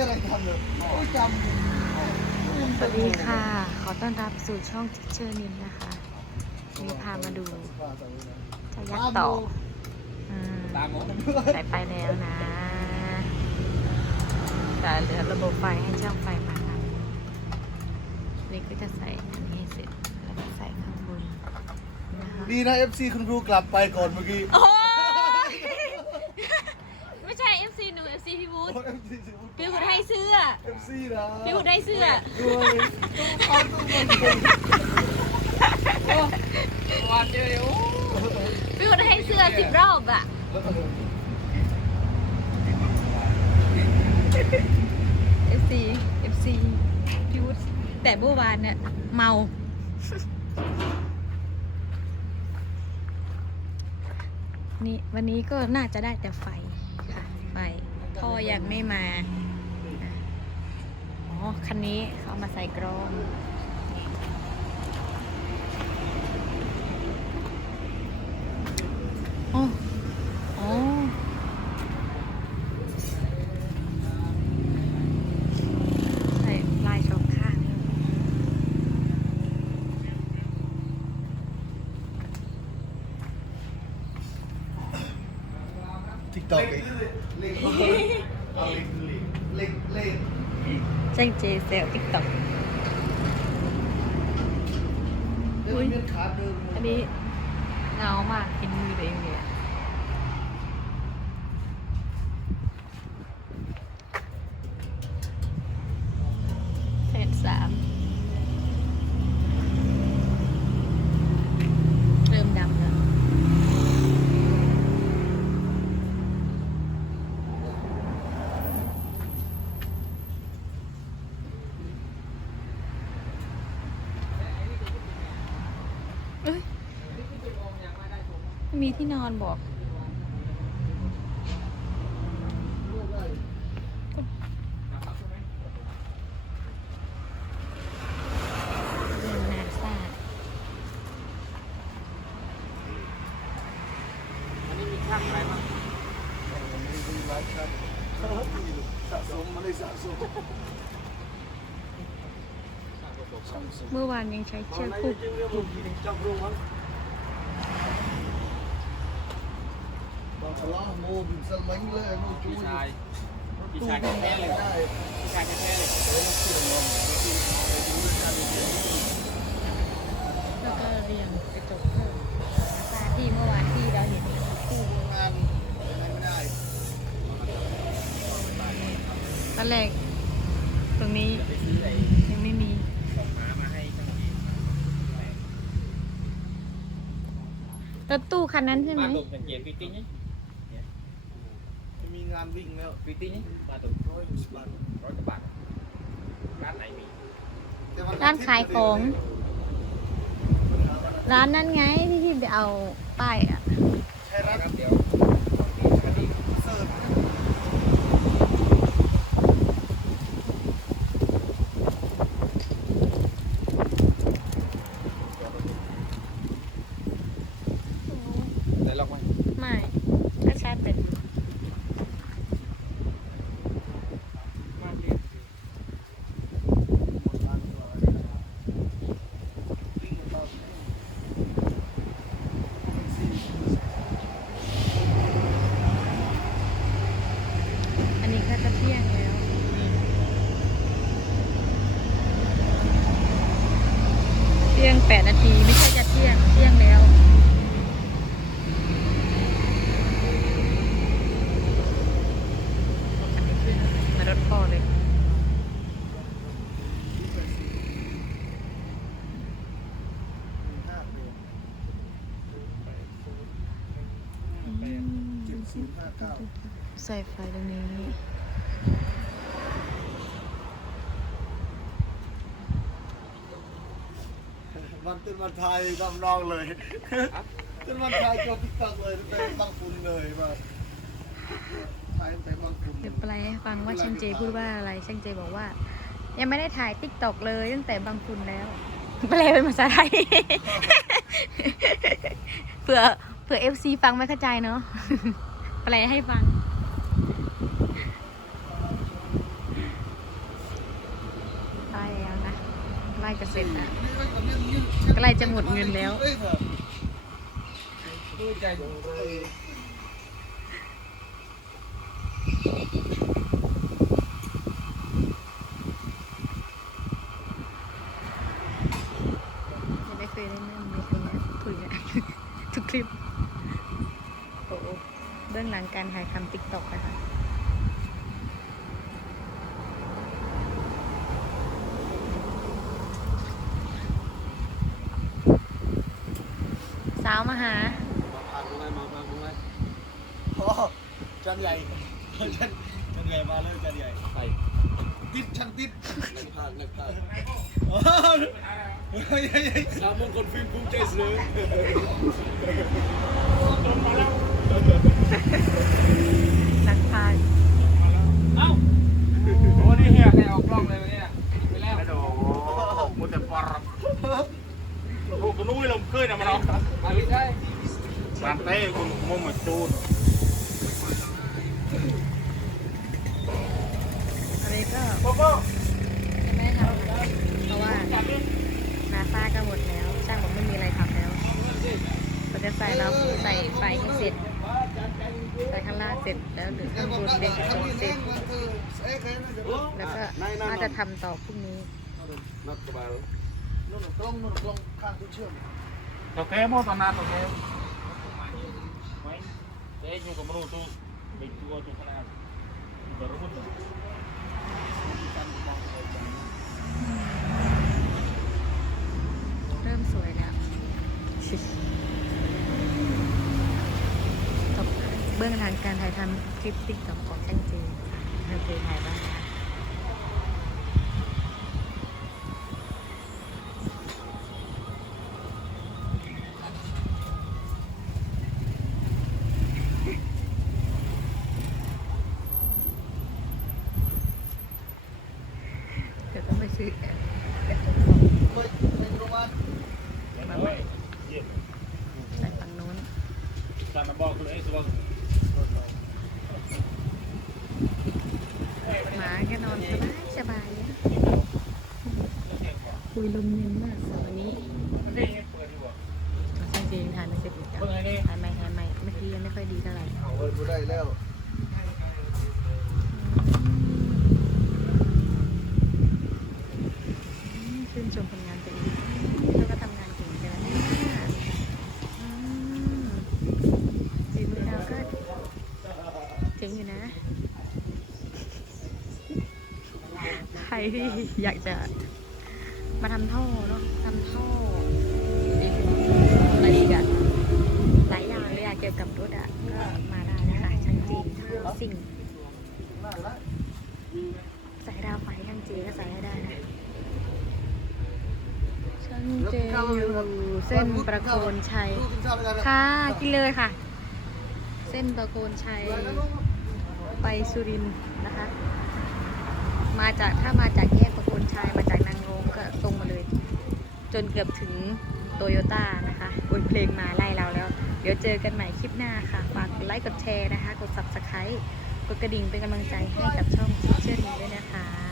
อะไรทำเลยโอ้ยจำสวัสดีค่ะ ขอต้อนรับสู่ช่องทิเชอร์นินนะคะนี่พามาดูเจะยักษ์ต่ออืมตามหมดใส่ไปแล้วนะ แต่เหลือระบบไฟให้ช่างไฟมาทำนี่ก็จะใส่อันนี้ให้เสร็จ แล้วก็ใส่ข้างบนนะคะดีนะเอฟซีคุณครูกลับไปก่อนเมื่อกี้ โอ้ยไม่ใช่ FC หนู FC พี่วู ดเอฟซีสิพี่วูดให้เสื้อ เอฟซีนะพี่วูดให้เสื้อด้วยตู้เขาตู้มันวันเดียวพี่วูดให้เสื้อสิบรอบอะ FC FC พี่วุฒิแต่เมื่อวานเนี่ยเมา นี่วันนี้ก็น่าจะได้แต่ไฟค่ะไฟ ท่อยังไม่มา อ๋อ คันนี้เขาเอามาใส่กรองอ๋ออ๋อ ใส่ลายสองข้าง ทิกตอกเล็กเล็กเอาเล็กเล็กเล็กแจ้งเจเซลติ๊กต็อกเดี๋ยวมันขาเดิมอันนี้เงามากกินมือตัวเองเลยอะเศษสามเริ่มดำแล้ว เอ้ย มีที่นอนบอกเรื่องนาซาอันนี้มีช่างอะไรบ้างสะสมมาเลยสะสมเมื่อวานยังใช้เชือกผูก ผูกอยู่เลยจับรูมั้งบางครั้งโมบินสมัยเลยโมจูพี่ชายพี่ชายแท้เลยได้พี่ชายแท้เลยแล้วก็เรียงกระจกเพิ่มนาที่เมื่อวานที่เราเห็นตู้ทำงานอะไรไม่ได้ตอนแรกตรงนี้ยังไม่มีรถตู้คันนั้นใช่ไหมมาตร งช่างจีฟิตติ้งนี่จะมีงานวิ่งแล้วฟิตติ้งนี่มาตรงร้อยสิบบาทร้อยกว่าบาทร้านไหนมีแต่วันร้านขายของ ร้านนั้นไงที่พี่ไปเอาป้ายอะ ใช่ร้านครับเดี๋ยวอันนี้ เสิร์ฟ ได้ล็อกไหม ไม่ถ้าชาร์จเป็น มาเรียน วิ่งมาตอน อันนี้ก็จะเที่ยงแล้ว เที่ยงแปดนาทีไม่ใช่จะเที่ยง เที่ยงแล้วอันนี้ขึ้นมารถพ่อเลย ห้าเดือนเจ็ดศูนย์ห้าเก้า ใส่ไฟตรงนี้วันตื่นวันไทยจำลองเลยตื่นวันไทยจบพิกตักเลยไปบางคุณเลยมาไทยไปบางคุณเดี๋ยวแปลให้ฟังว่าช่างเจพูดว่าอะไรช่างเจบอกว่า ยังไม่ได้ถ่ายติ๊กตอกเลยตั้งแต่บางคุณแล้วแปลเป็นภาษาไทยเผื่อเผื่อเอฟซีฟังไม่เข้าใจเนาะ แปลให้ฟัง ใกล้แล้วนะใกล้จะเสร็จนะใกล้จะหมดเงินแล้ว ด้วยใจขอ ลังการถ่ายทำติ๊กต็อกนะคะสาวมาหาผ่านตรงไหนมาผ่านตรงไหนอ๋อจันใหญ่จันจันใหญ่มาเลยจันใหญ่ไปติดชันติดนักพากนักพากโอ้ยสามมงคลฟิล์มภูมิใจเสนอ นักพากย์เอ้าโอ้นี่เฮียใครออกกล้องเลยวันนี้น่ะไปแล้วโอ้มุดแต่ปอร์โอ้กนุ้ยลมขึ้นนะมันเอามาไม่ใช่บานเต้คุณมุมมาจูนอันนี้ก็จะไม่ทำนะเพราะว่านาซาก็หมดแล้ว ช่างบอกไม่มีอะไรทำแล้วเราจะใส่เราใส่ไฟให้เสร็จใส่ข้างล่างเสร็จแล้วหรือข้างบนเป็นกระเสร็จแล้วก็น่าจะทำต่อพรุ่งนี้นักบาลนู่นกล้องนู่นกล้องข้างตู้เชื่อมตัวแกมอตอนนั้นตัวแกไว้เจ๊อยู่กับมนุษย์ตู้ไปตัวตัวขนาดบรมุนเริ่มสวยแล้วจบ เบื้องหลังการถ่ายทำคลิปติ๊กต็อกของช่างจีนเราเคยถ่ายบ้างค่ะเดี๋ยวต้องไปซื้อแอปแอปไม่ไม่โรงพยาบาลมาไว้เย็นใส่ฝั่งนู้นการมาบอกคือไอ้สว่างหมาก็นอนสบายสบายนะคุยลมเย็นมากสวันนี้มันได้เปิดดีกว่าช่างจริงถ่ายไม่เสร็จอีกจ้ะเพิ่งไงนี่ถ่ายไม่ถ่ายไม่เมื่อกี้ยังไม่ค่อยดีเท่าไหร่เอาเปิดไม่ได้แล้ว อืมชื่นชมผลงานตัวเองแล้วก็ทำงานเก่งใช่ไหมเนี่ยอืมฝีมือเราก็เจ๋งอยู่นะ ใค รที่อยากจะมาทำท่อเนาะทำท่ออะไรกอะหลายอย่างเลยอะเกี่ยวกับรถอะก็มาได้นะคะช่างจีนท่อสิ่งสายดาวไฟช่างจีนก็ใส่ให้ได้นะช่างเจอยู่เส้นประโคนชัยค่ะกินเลยค่ะ เส้นประโคนชัยไปสุรินทร์นะคะ มาจากถ้ามาจากแยกประกุนชายมาจากนางรงก็ตรงมาเลย จนเกือบถึงโตโยต้านะคะบนเพลงมาไล่เราแล้ว เดี๋ยวเจอกันใหม่คลิปหน้าค่ะ ฝากกดไลค์กดแชร์นะคะ กด subscribe กดกระดิ่งเป็นกำลังใจให้กับช่องเชื่อนี้ด้วยนะคะ